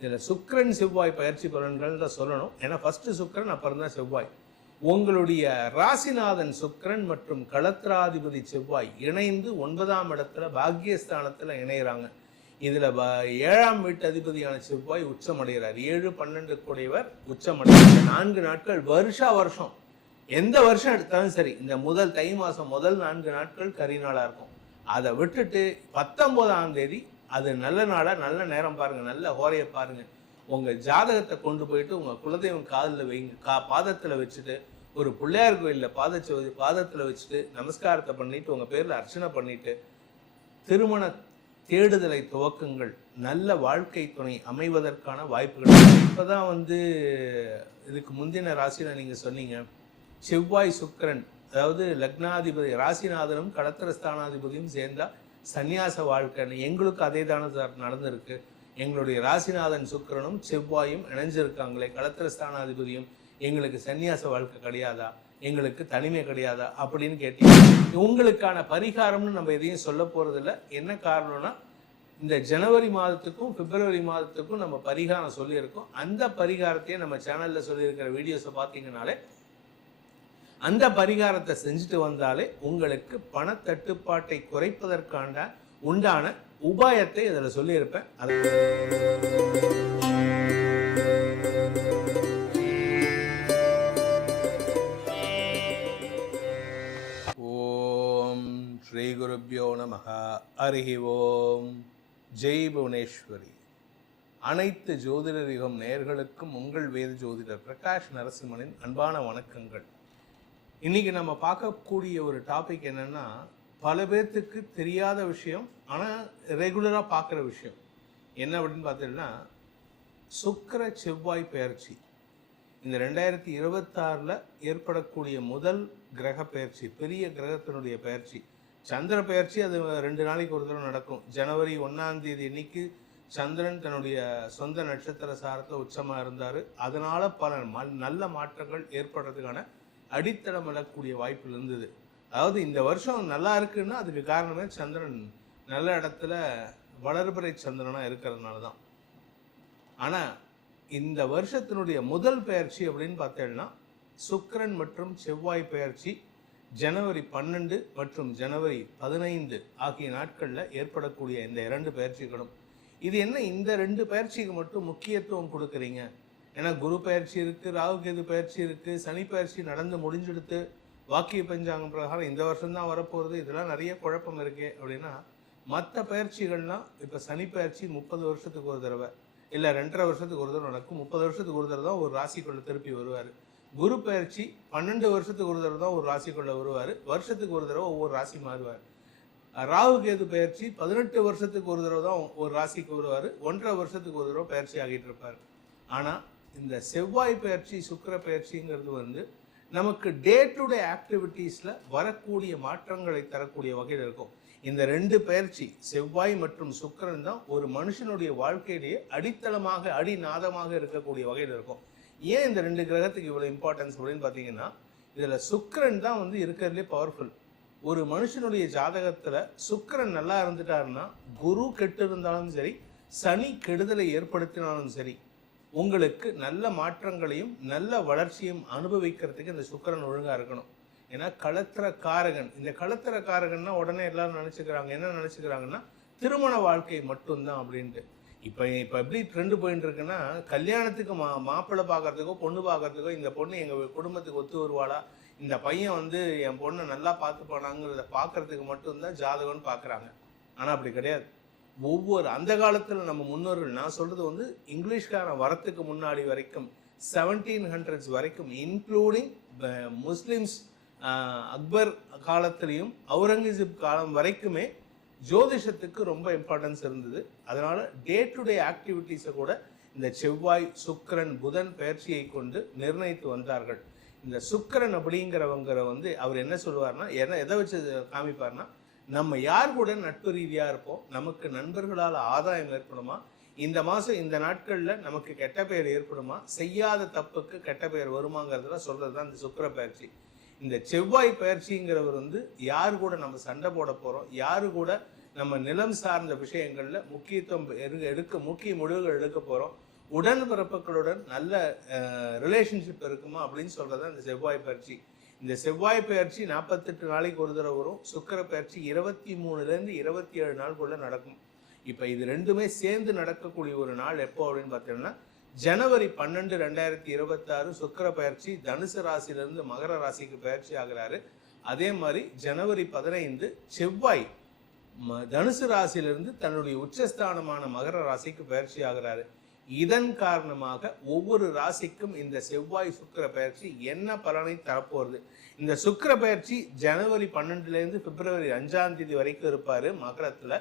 இதில் சுக்கிரன் செவ்வாய் பயிற்சி பலன்கள் தான் சொல்லணும். ஏன்னா ஃபர்ஸ்ட் சுக்கரன் அப்புறம் தான் செவ்வாய். உங்களுடைய ராசிநாதன் சுக்கரன் மற்றும் களத்திராதிபதி செவ்வாய் இணைந்து ஒன்பதாம் இடத்துல பாக்யஸ்தானத்தில் இணைகிறாங்க இதில் ஏழாம் வீட்டு அதிபதியான செவ்வாய் உச்சமடைகிறார். ஏழு பன்னெண்டு கூடியவர் உச்சமடைகிறார். நான்கு நாட்கள் வருஷா வருஷம். எந்த வருஷம் எடுத்தாலும் சரி இந்த முதல் தை மாதம் முதல் நான்கு நாட்கள் கரிநாளாக இருக்கும். அதை விட்டுட்டு பத்தொம்போதாம் தேதி அது நல்ல நாளாக நல்ல நேரம் பாருங்கள் நல்ல ஹோரையை பாருங்கள் உங்கள் ஜாதகத்தை கொண்டு போயிட்டு உங்கள் குலதெய்வம் காதில் வைங்க கா பாதத்தில் வச்சுட்டு ஒரு பிள்ளையார் கோயிலில் பாதச்சோதி பாதத்தில் வச்சுட்டு நமஸ்காரத்தை பண்ணிட்டு உங்கள் பேரில் அர்ச்சனை பண்ணிட்டு திருமண தேடுதலை துவக்கங்கள். நல்ல வாழ்க்கை துணை அமைவதற்கான வாய்ப்புகள். இப்போ தான் வந்து இதுக்கு முந்தின ராசியில் நீங்கள் சொன்னீங்க செவ்வாய் சுக்கரன் அதாவது லக்னாதிபதி ராசிநாதனும் கடத்திர ஸ்தானாதிபதியும் சேர்ந்தால் சந்நியாச வாழ்க்கைன்னு எங்களுக்கு அதே தானே சார் நடந்திருக்கு. எங்களுடைய ராசிநாதன் சுக்கிரனும் செவ்வாயும் இணைஞ்சிருக்காங்களே. களத்திர ஸ்தானாதிபதியும் எங்களுக்கு சந்நியாச வாழ்க்கை கிடையாதா? எங்களுக்கு தனிமை கிடையாதா? அப்படின்னு கேட்டீங்க. உங்களுக்கான பரிகாரம்னு நம்ம எதையும் சொல்ல போகிறதில்ல என்ன காரணம்னா இந்த ஜனவரி மாதத்துக்கும் பிப்ரவரி மாதத்துக்கும் நம்ம பரிகாரம் சொல்லியிருக்கோம். அந்த பரிகாரத்தையே நம்ம சேனலில் சொல்லியிருக்கிற வீடியோஸை பார்த்தீங்கனாலே அந்த பரிகாரத்தை செஞ்சுட்டு வந்தாலே உங்களுக்கு பணத்தட்டுப்பாட்டை குறைப்பதற்கான உண்டான உபாயத்தை இதில் சொல்லியிருப்பேன். அது ஓம் ஸ்ரீ குருப்பியோ நமகா அருகி ஓம். ஜெய் புவனேஸ்வரி. அனைத்து ஜோதிடர் யுகம் நேர்களுக்கும் உங்கள் வேத ஜோதிடர் பிரகாஷ் நரசிம்மனின் அன்பான வணக்கங்கள். இன்னைக்கு நம்ம பார்க்கக்கூடிய ஒரு டாபிக் என்னன்னா பல பேர்த்துக்கு தெரியாத விஷயம் ஆனால் ரெகுலராக பார்க்குற விஷயம். என்ன அப்படின்னு பார்த்தீங்கன்னா சுக்கிர செவ்வாய் பெயர்ச்சி. இந்த ரெண்டாயிரத்தி இருபத்தாறில் ஏற்படக்கூடிய முதல் கிரக பெயர்ச்சி பெரிய கிரகத்தினுடைய பெயர்ச்சி. சந்திர பெயர்ச்சி அது ரெண்டு நாளைக்கு ஒரு தடவை நடக்கும். ஜனவரி ஒன்றாம் தேதி இன்னைக்கு சந்திரன் தன்னுடைய சொந்த நட்சத்திர சாரத்தை உச்சமாக இருந்தார். அதனால் பல ம- நல்ல மாற்றங்கள் ஏற்படுறதுக்கான அடித்தளம் விழக்கூடிய வாய்ப்பு இருந்தது. அதாவது இந்த வருஷம் நல்லா இருக்குன்னா அதுக்கு காரணமே சந்திரன். நல்ல இடத்துல வளர்பிறை சந்திரனாக இருக்கிறதுனால தான். ஆனால் இந்த வருஷத்தினுடைய முதல் பெயர்ச்சி அப்படின்னு பார்த்தேன்னா சுக்கரன் மற்றும் செவ்வாய் பெயர்ச்சி ஜனவரி பன்னெண்டு மற்றும் ஜனவரி பதினைந்து ஆகிய நாட்களில் ஏற்படக்கூடிய இந்த இரண்டு பயிற்சிகளும் இது என்ன இந்த ரெண்டு பயிற்சிக்கு மட்டும் முக்கியத்துவம் கொடுக்குறீங்க? ஏன்னா குரு பயிற்சி இருக்குது ராகு கேது பயிற்சி இருக்குது சனி பயிற்சி நடந்து முடிஞ்செடுத்து வாக்கிய பஞ்சாங்கம் பிரகாரம் இந்த வருஷம்தான் வரப்போகிறது இதெல்லாம் நிறைய குழப்பம் இருக்கே அப்படின்னா மற்ற பயிற்சிகள்லாம் இப்போ சனி பயிற்சி முப்பது வருஷத்துக்கு ஒரு தடவை இல்லை ரெண்டரை வருஷத்துக்கு ஒரு தடவை நடக்கும். முப்பது வருஷத்துக்கு ஒரு தடவை தான் ஒரு ராசிக்குள்ளே திருப்பி வருவார். குரு பயிற்சி பன்னெண்டு வருஷத்துக்கு ஒரு தடவை தான் ஒரு ராசிக்குள்ளே வருவார். வருஷத்துக்கு ஒரு தடவை ஒவ்வொரு ராசி மாறுவார். ராகு கேது பயிற்சி பதினெட்டு வருஷத்துக்கு ஒரு தடவை தான் ஒரு ராசிக்கு வருவார். ஒன்றரை வருஷத்துக்கு ஒரு தடவை பயிற்சி ஆகிட்டு இருப்பார். ஆனால் இந்த செவ்வாய் பயிற்சி சுக்கர பயிற்சிங்கிறது வந்து நமக்கு டே டு டே ஆக்டிவிட்டீஸில் வரக்கூடிய மாற்றங்களை தரக்கூடிய வகையில் இருக்கும். இந்த ரெண்டு பயிற்சி செவ்வாய் மற்றும் சுக்கரன் தான் ஒரு மனுஷனுடைய வாழ்க்கையிலேயே அடித்தளமாக அடிநாதமாக இருக்கக்கூடிய வகையில் இருக்கும். ஏன் இந்த ரெண்டு கிரகத்துக்கு இவ்வளோ இம்பார்ட்டன்ஸ் அப்படின்னு பார்த்தீங்கன்னா இதில் சுக்கரன் தான் வந்து இருக்கிறதுலே பவர்ஃபுல் ஒரு மனுஷனுடைய ஜாதகத்தில் சுக்கரன் நல்லா இருந்துட்டாருன்னா குரு கெட்டு இருந்தாலும் சரி சனி கெடுதலை ஏற்படுத்தினாலும் சரி உங்களுக்கு நல்ல மாற்றங்களையும் நல்ல வளர்ச்சியும் அனுபவிக்கிறதுக்கு இந்த சுக்கரன் ஒழுங்காக இருக்கணும். ஏன்னா களத்திர காரகன் இந்த களத்திர காரகன்னா உடனே எல்லாரும் நினச்சிக்கிறாங்க. என்ன நினச்சிக்கிறாங்கன்னா திருமண வாழ்க்கை மட்டும்தான் அப்படின்ட்டு. இப்போ இப்போ எப்படி ட்ரெண்டு போயிட்டு இருக்குன்னா கல்யாணத்துக்கு மா மாப்பிள்ளை பார்க்கறதுக்கோ பொண்ணு பார்க்கறதுக்கோ இந்த பொண்ணு எங்கள் குடும்பத்துக்கு ஒத்து வருவாளா? இந்த பையன் வந்து என் பொண்ணை நல்லா பார்த்து போனாங்கிறத பார்க்கறதுக்கு மட்டும்தான் ஜாதகம்னு பார்க்குறாங்க ஆனால் அப்படி கிடையாது. ஒவ்வொரு அந்த காலத்தில் நம்ம முன்னோர்கள் நான் சொல்கிறது வந்து இங்கிலீஷ்காரன் வரத்துக்கு முன்னாடி வரைக்கும் செவன்டீன் ஹண்ட்ரட்ஸ் வரைக்கும் இன்க்ளூடிங் முஸ்லிம்ஸ் அக்பர் காலத்திலையும் அவுரங்கசீப் காலம் வரைக்குமே ஜோதிஷத்துக்கு ரொம்ப இம்பார்ட்டன்ஸ் இருந்தது. அதனால டே டு டே ஆக்டிவிட்டீஸை கூட இந்த செவ்வாய் சுக்கரன் புதன் பயிற்சியை கொண்டு நிர்ணயித்து வந்தார்கள். இந்த சுக்கரன் அப்படிங்கிறவங்கிற வந்து அவர் என்ன சொல்லுவார்னா என்ன எதை வச்சு காமிப்பார்னா நம்ம யார் கூட நட்பு ரீதியாக இருப்போம்? நமக்கு நண்பர்களால் ஆதாயம் ஏற்படுமா? இந்த மாதம் இந்த நாட்களில் நமக்கு கெட்ட பெயர் ஏற்படுமா? செய்யாத தப்புக்கு கெட்ட பெயர் வருமாங்கிறதுல சொல்கிறது தான் இந்த சுக்கிர பயிற்சி. இந்த செவ்வாய் பயிற்சிங்கிறவர் வந்து யார் கூட நம்ம சண்டை போட போகிறோம் யார் கூட நம்ம நிலம் சார்ந்த விஷயங்களில் முக்கியத்துவம் எடுக்க முக்கிய முடிவுகள் எடுக்க போகிறோம் உடன்பிறப்புகளுடன் நல்ல ரிலேஷன்ஷிப் இருக்குமா? அப்படின்னு சொல்றது இந்த செவ்வாய் பயிற்சி. இந்த செவ்வாய் பயிற்சி நாற்பத்தெட்டு நாளைக்கு ஒரு தடவை வரும். சுக்கர பயிற்சி இருபத்தி மூணுலேருந்து இருபத்தி ஏழு நாளுக்குள்ள நடக்கும். இப்போ இது ரெண்டுமே சேர்ந்து நடக்கக்கூடிய ஒரு நாள் எப்போ அப்படின்னு பார்த்தீங்கன்னா ஜனவரி பன்னெண்டு ரெண்டாயிரத்தி இருபத்தாறு சுக்கர பயிற்சி தனுசு ராசியிலிருந்து மகர ராசிக்கு பயிற்சி ஆகிறாரு. அதே மாதிரி ஜனவரி பதினைந்து செவ்வாய் ம- தனுசு ராசியிலிருந்து தன்னுடைய உச்சஸ்தானமான மகர ராசிக்கு பயிற்சி ஆகிறாரு. இதன் காரணமாக ஒவ்வொரு ராசிக்கும் இந்த செவ்வாய் சுக்கிர பயிற்சி என்ன பலனை தரப்போகிறது இந்த சுக்கிர பயிற்சி ஜனவரி பன்னெண்டுலேருந்து பிப்ரவரி அஞ்சாம் தேதி வரைக்கும் இருப்பார் மகரத்தில்.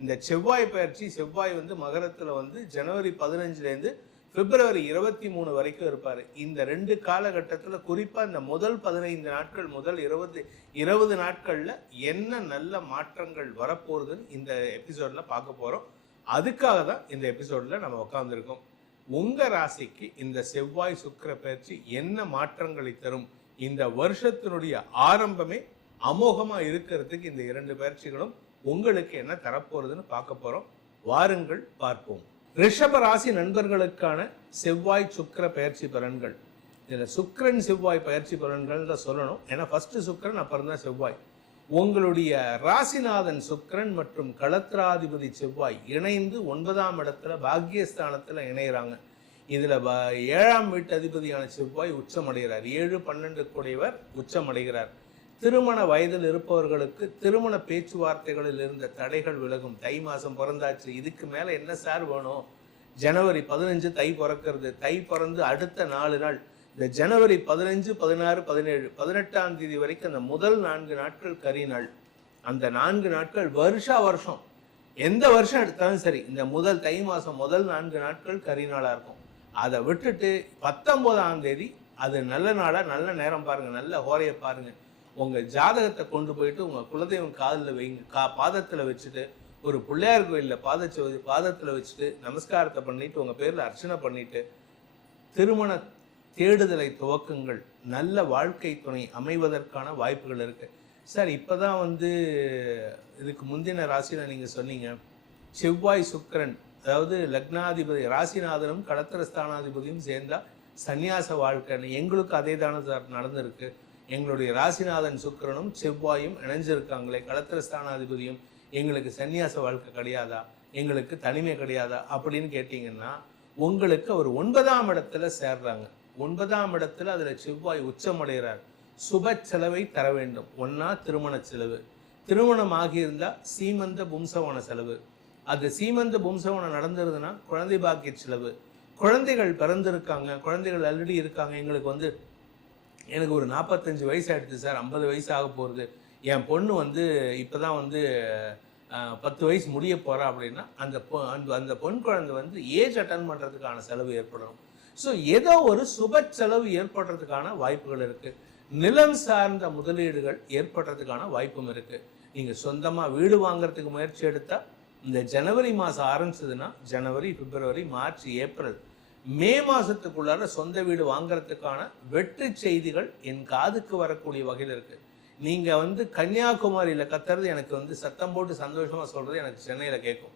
இந்த செவ்வாய் பயிற்சி செவ்வாய் வந்து மகரத்தில் வந்து ஜனவரி பதினஞ்சுலேருந்து பிப்ரவரி இருபத்தி மூணு வரைக்கும் இருப்பார். இந்த ரெண்டு காலகட்டத்தில் குறிப்பாக இந்த முதல் பதினைந்து நாட்கள் முதல் இருபது இருபது நாட்களில் என்ன நல்ல மாற்றங்கள் வரப்போகுதுன்னு இந்த எபிசோடில் பார்க்க போகிறோம் அதுக்காக தான் இந்த எபிசோடில் நம்ம உட்காந்துருக்கோம் உங்கள் ராசிக்கு இந்த செவ்வாய் சுக்கர பயிற்சி என்ன மாற்றங்களை தரும்? இந்த வருஷத்தினுடைய ஆரம்பமே அமோகமாக இருக்கிறதுக்கு இந்த இரண்டு பயிற்சிகளும் உங்களுக்கு என்ன தரப்போகிறதுன்னு பார்க்க போகிறோம் வாருங்கள் பார்ப்போம். ரிஷப ராசி நண்பர்களுக்கான செவ்வாய் சுக்கர பயிற்சி பலன்கள். இதில் சுக்கரன் செவ்வாய் பயிற்சி பலன்கள் தான் சொல்லணும். ஏன்னா ஃபஸ்ட்டு சுக்கிரன் அப்புறம் தான் செவ்வாய். உங்களுடைய ராசிநாதன் சுக்கரன் மற்றும் களத்திராதிபதி செவ்வாய் இணைந்து ஒன்பதாம் இடத்துல பாக்யஸ்தானத்தில் இணைகிறாங்க இதில் ஏழாம் வீட்டு அதிபதியான செவ்வாய் உச்சமடைகிறார். ஏழு பன்னெண்டு கூடியவர் உச்சமடைகிறார். திருமண வயதில் இருப்பவர்களுக்கு திருமண பேச்சுவார்த்தைகளில் இருந்த தடைகள் விலகும். தை மாதம் பிறந்தாச்சு. இதுக்கு மேலே என்ன சார் வேணும்? ஜனவரி பதினஞ்சு தை பிறக்கிறது. தை பிறந்து அடுத்த நாலு நாள் இந்த ஜனவரி பதினஞ்சு பதினாறு பதினேழு பதினெட்டாம் தேதி வரைக்கும் அந்த முதல் நான்கு நாட்கள் கரி நாள். அந்த நான்கு நாட்கள் வருஷா வருஷம். எந்த வருஷம் எடுத்தாலும் சரி இந்த முதல் தை மாதம் முதல் நான்கு நாட்கள் கரி நாளாக இருக்கும். அதை விட்டுட்டு பத்தொம்போதாம் தேதி அது நல்ல நாளாக நல்ல நேரம் பாருங்கள் நல்ல ஹோரையை பாருங்கள் உங்கள் ஜாதகத்தை கொண்டு போயிட்டு உங்கள் குலதெய்வம் காதில் வைங்க கா பாதத்தில் வச்சுட்டு ஒரு பிள்ளையார் கோயிலில் பாதச்ச பாதத்தில் வச்சுட்டு நமஸ்காரத்தை பண்ணிவிட்டு உங்கள் பேரில் அர்ச்சனை பண்ணிவிட்டு திருமண தேடுதலை துவக்குங்கள். நல்ல வாழ்க்கை துணை அமைவதற்கான வாய்ப்புகள் இருக்கு. சார் இப்போ தான் வந்து இதுக்கு முந்தின ராசியில் நீங்கள் சொன்னீங்க செவ்வாய் சுக்கிரன் அதாவது லக்னாதிபதி ராசிநாதனும் கடத்திர ஸ்தானாதிபதியும் சேர்ந்தால் சன்னியாச வாழ்க்கை. எங்களுக்கு அதே தானே சார் நடந்திருக்கு. எங்களுடைய ராசிநாதன் சுக்கிரனும் செவ்வாயும் இணைஞ்சிருக்காங்களே கடத்திர ஸ்தானாதிபதியும் எங்களுக்கு சந்நியாச வாழ்க்கை கிடையாதா? எங்களுக்கு தனிமை கிடையாதா? அப்படின்னு கேட்டிங்கன்னா உங்களுக்கு அவர் ஒன்பதாம் இடத்துல சேர்றாங்க. ஒன்பதாம் இடத்துல அதில் செவ்வாய் உச்சமடைகிறார். சுப செலவை தர வேண்டும். ஒன்னா திருமண செலவு. திருமணம் ஆகியிருந்தால் சீமந்த பும்சவன செலவு. அது சீமந்த பும்சவனம் நடந்திருதுன்னா குழந்தை பாக்கிய செலவு. குழந்தைகள் பிறந்திருக்காங்க. குழந்தைகள் ஆல்ரெடி இருக்காங்க. எங்களுக்கு வந்து எனக்கு ஒரு நாற்பத்தஞ்சு வயசு ஆகிடுச்சு சார். ஐம்பது வயசு ஆக போகிறது என் பொண்ணு வந்து இப்போ தான் வந்து பத்து வயசு முடிய போகிறா அப்படின்னா அந்த பொ- அந்த அந்த பொன் குழந்தை வந்து ஏஜ் அட்டன் பண்ணுறதுக்கான செலவு ஏற்படும். ஸோ ஏதோ ஒரு சுப செலவு ஏற்படுறதுக்கான வாய்ப்புகள் இருக்கு. நிலம் சார்ந்த முதலீடுகள் ஏற்படுறதுக்கான வாய்ப்பும் இருக்கு. நீங்க சொந்தமா வீடு வாங்குறதுக்கு முயற்சி எடுத்தா இந்த ஜனவரி மாதம் ஆரம்பிச்சதுன்னா ஜனவரி பிப்ரவரி மார்ச் ஏப்ரல் மே மாதத்துக்குள்ளார சொந்த வீடு வாங்குறதுக்கான வெற்றி செய்திகள் என் காதுக்கு வரக்கூடிய வகையில் இருக்கு. நீங்க வந்து கன்னியாகுமரியில் கத்துறது எனக்கு வந்து சத்தம் போட்டு சந்தோஷமா சொல்றது எனக்கு சென்னையில் கேட்கும்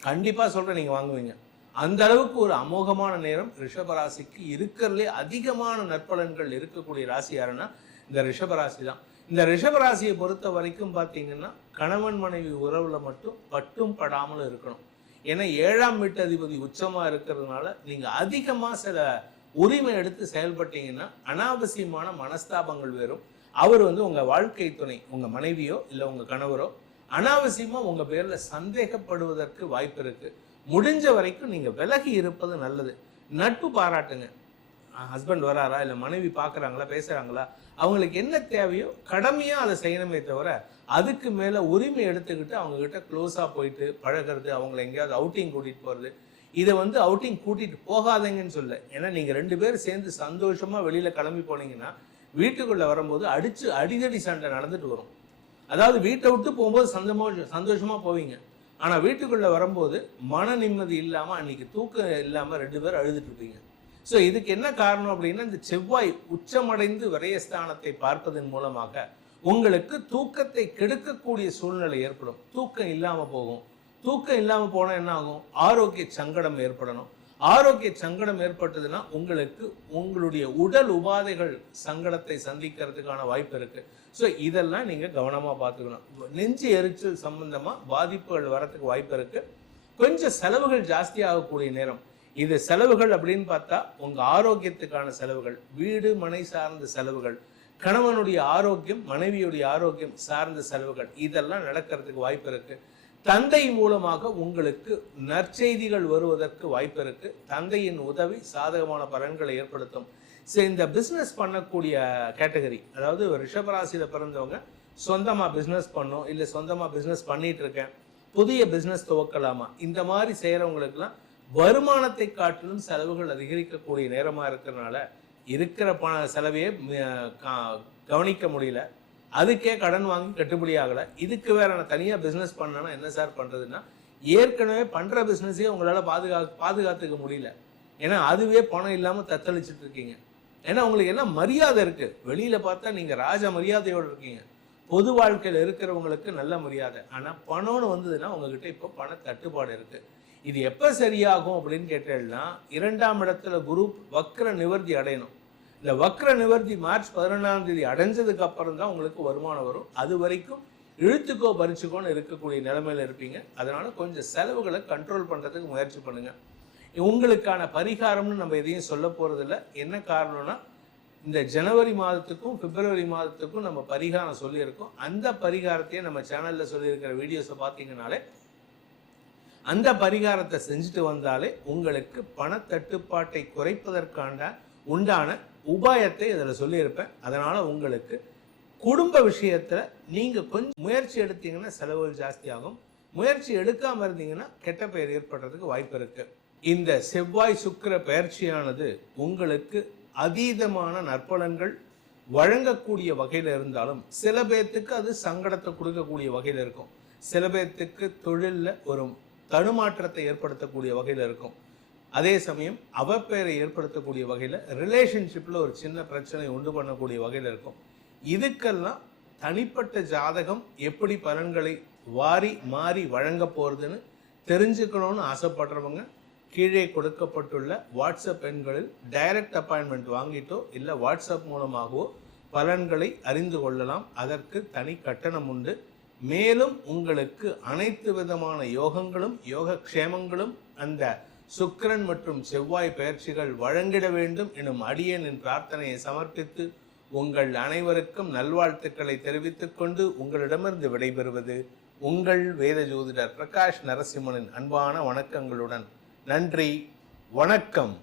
கண்டிப்பா சொல்றேன் நீங்க வாங்குவீங்க. அந்த அளவுக்கு ஒரு அமோகமான நேரம் ரிஷபராசிக்கு இருக்கிறதுலே அதிகமான நற்பலன்கள் இருக்கக்கூடிய ராசி யாருன்னா இந்த ரிஷபராசி தான் இந்த ரிஷபராசியை பொறுத்த வரைக்கும் பார்த்தீங்கன்னா கணவன் மனைவி உறவுல மட்டும் பட்டும் படாமல் இருக்கணும். ஏன்னா ஏழாம் வீட்டு அதிபதி உச்சமாக இருக்கிறதுனால நீங்கள் அதிகமாக சில உரிமை எடுத்து செயல்பட்டீங்கன்னா அனாவசியமான மனஸ்தாபங்கள் வரும் அவர் வந்து உங்கள் வாழ்க்கை துணை உங்கள் மனைவியோ இல்லை உங்கள் கணவரோ அனாவசியமாக உங்கள் பேரில் சந்தேகப்படுவதற்கு வாய்ப்பு இருக்குது முடிஞ்ச வரைக்கும் நீங்கள் விலகி இருப்பது நல்லது. நட்பு பாராட்டுங்க. ஹஸ்பண்ட் வராரா? இல்லை மனைவி பார்க்குறாங்களா பேசுகிறாங்களா அவங்களுக்கு என்ன தேவையோ கடமையாக அதை செய்யணுமே தவிர அதுக்கு மேலே உரிமை எடுத்துக்கிட்டு அவங்கக்கிட்ட க்ளோஸாக போயிட்டு பழகிறது அவங்கள எங்கேயாவது அவுட்டிங் கூட்டிகிட்டு போகிறது இதை வந்து அவுட்டிங் கூட்டிகிட்டு போகாதீங்கன்னு சொல்ல. ஏன்னா நீங்கள் ரெண்டு பேரும் சேர்ந்து சந்தோஷமாக வெளியில் கிளம்பி போனீங்கன்னா வீட்டுக்குள்ளே வரும்போது அடித்து அடிதடி சண்டை நடந்துட்டு வரும். அதாவது வீட்டை விட்டு போகும்போது சந்தோஷமா சந்தோஷமாக போவீங்க. ஆனால் வீட்டுக்குள்ளே வரும்போது மன நிம்மதி இல்லாமல் அன்னைக்கு தூக்கம் இல்லாமல் ரெண்டு பேரும் அழுதுட்டு இருப்பீங்க. ஸோ இதுக்கு என்ன காரணம் அப்படின்னா இந்த செவ்வாய் உச்சமடைந்து விரயஸ்தானத்தை பார்ப்பதன் மூலமாக உங்களுக்கு தூக்கத்தை கெடுக்கக்கூடிய சூழ்நிலை ஏற்படும். தூக்கம் இல்லாமல் போகும். தூக்கம் இல்லாமல் போனால் என்ன ஆகும்? ஆரோக்கிய சங்கடம் ஏற்படணும். ஆரோக்கிய சங்கடம் ஏற்பட்டதுன்னா உங்களுக்கு உங்களுடைய உடல் உபாதைகள் சங்கடத்தை சந்திக்கிறதுக்கான வாய்ப்பு இருக்குது ஸோ இதெல்லாம் நீங்கள் கவனமாக பார்த்துக்கணும். நெஞ்சு எரிச்சல் சம்பந்தமாக பாதிப்புகள் வரத்துக்கு வாய்ப்பு இருக்குது கொஞ்சம் செலவுகள் ஜாஸ்தி ஆகக்கூடிய நேரம். இது செலவுகள் அப்படின்னு பார்த்தா உங்கள் ஆரோக்கியத்துக்கான செலவுகள் வீடு மனை சார்ந்த செலவுகள் கணவனுடைய ஆரோக்கியம் மனைவியுடைய ஆரோக்கியம் சார்ந்த செலவுகள் இதெல்லாம் நடக்கிறதுக்கு வாய்ப்பு இருக்குது தந்தை மூலமாக உங்களுக்கு நற்செய்திகள் வருவதற்கு வாய்ப்பு இருக்குது தந்தையின் உதவி சாதகமான பலன்களை ஏற்படுத்தும். சரி இந்த பிஸ்னஸ் பண்ணக்கூடிய கேட்டகரி அதாவது ரிஷபராசியில் பிறந்தவங்க சொந்தமாக பிஸ்னஸ் பண்ணோம் இல்லை சொந்தமாக பிஸ்னஸ் பண்ணிட்டு இருக்கேன் புதிய பிஸ்னஸ் துவக்கலாமா? இந்த மாதிரி செய்கிறவங்களுக்கெல்லாம் வருமானத்தை காட்டிலும் செலவுகள் அதிகரிக்கக்கூடிய நேரமாக இருக்கிறனால இருக்கிற பண செலவையே கா- கவனிக்க முடியல. அதுக்கே கடன் வாங்கி கட்டுப்படி ஆகலை. இதுக்கு வேற நான் தனியாக பிஸ்னஸ் பண்ணேன்னா என்ன சார் பண்ணுறதுன்னா ஏற்கனவே பண்ணுற பிஸ்னஸே உங்களால் பாதுகா பாதுகாத்துக்க முடியல. ஏன்னா அதுவே பணம் இல்லாமல் தத்தளிச்சுட்டு இருக்கீங்க. ஏன்னா உங்களுக்கு என்ன மரியாதை இருக்கு? வெளியில பார்த்தா நீங்க ராஜ மரியாதையோடு இருக்கீங்க. பொது வாழ்க்கையில் இருக்கிறவங்களுக்கு நல்ல மரியாதை. ஆனால் பணம்னு வந்ததுன்னா உங்ககிட்ட இப்போ பண தட்டுப்பாடு இருக்கு. இது எப்போ சரியாகும் அப்படின்னு கேட்டேன்னா இரண்டாம் இடத்துல குரு வக்ர நிவர்த்தி அடையணும். இந்த வக்ர நிவர்த்தி மார்ச் பதினொன்றாம் தேதி அடைஞ்சதுக்கு அப்புறம் தான் உங்களுக்கு வருமானம் வரும். அது வரைக்கும் இழுத்துக்கோ பறிச்சுக்கோன்னு இருக்கக்கூடிய நிலைமையில் இருப்பீங்க. அதனால கொஞ்சம் செலவுகளை கண்ட்ரோல் பண்ணுறதுக்கு முயற்சி பண்ணுங்கள் உங்களுக்கான பரிகாரம்னு நம்ம எதையும் சொல்ல போகிறதில்ல என்ன காரணம்னா இந்த ஜனவரி மாதத்துக்கும் பிப்ரவரி மாதத்துக்கும் நம்ம பரிகாரம் சொல்லியிருக்கோம். அந்த பரிகாரத்தையே நம்ம சேனலில் சொல்லியிருக்கிற வீடியோஸை பார்த்தீங்கனாலே அந்த பரிகாரத்தை செஞ்சுட்டு வந்தாலே உங்களுக்கு பணத்தட்டுப்பாட்டை குறைப்பதற்கான உண்டான உபாயத்தை இதில் சொல்லியிருப்பேன். அதனால் உங்களுக்கு குடும்ப விஷயத்தில் நீங்கள் கொஞ்சம் முயற்சி எடுத்தீங்கன்னா செலவுகள் ஜாஸ்தியாகும். முயற்சி எடுக்காமல் இருந்தீங்கன்னா கெட்ட பெயர் ஏற்படுறதுக்கு வாய்ப்பு இருக்குது இந்த செவ்வாய் சுக்கிர பயிற்சியானது உங்களுக்கு அதீதமான நற்பலன்கள் வழங்கக்கூடிய வகையில் இருந்தாலும் சில பேர்த்துக்கு அது சங்கடத்தை கொடுக்கக்கூடிய வகையில் இருக்கும். சில பேர்த்துக்கு தொழிலில் ஒரு தடுமாற்றத்தை ஏற்படுத்தக்கூடிய வகையில் இருக்கும். அதே சமயம் அவப்பெயரை ஏற்படுத்தக்கூடிய வகையில் ரிலேஷன்ஷிப்பில் ஒரு சின்ன பிரச்சனை உண்டு பண்ணக்கூடிய வகையில் இருக்கும். இதுக்கெல்லாம் தனிப்பட்ட ஜாதகம் எப்படி பலன்களை வாரி மாறி வழங்க போகிறதுன்னு தெரிஞ்சுக்கணும்னு ஆசைப்படுறவங்க கீழே கொடுக்கப்பட்டுள்ள வாட்ஸ்அப் எண்களில் டைரக்ட் அப்பாயின்மெண்ட் வாங்கிட்டோ இல்லை வாட்ஸ்அப் மூலமாகவோ பலன்களை அறிந்து கொள்ளலாம். அதற்கு தனி கட்டணம் உண்டு. மேலும் உங்களுக்கு அனைத்து விதமான யோகங்களும் யோக க்ஷேமங்களும் அந்த சுக்கிரன் மற்றும் செவ்வாய் பயிற்சிகள் வழங்கிட வேண்டும் எனும் அடியனின் பிரார்த்தனையை சமர்ப்பித்து உங்கள் அனைவருக்கும் நல்வாழ்த்துக்களை தெரிவித்துக் கொண்டு உங்களிடமிருந்து விடைபெறுவது உங்கள் வேத ஜோதிடர் பிரகாஷ் நரசிம்மனின் அன்பான வணக்கங்களுடன் நன்றி வணக்கம்.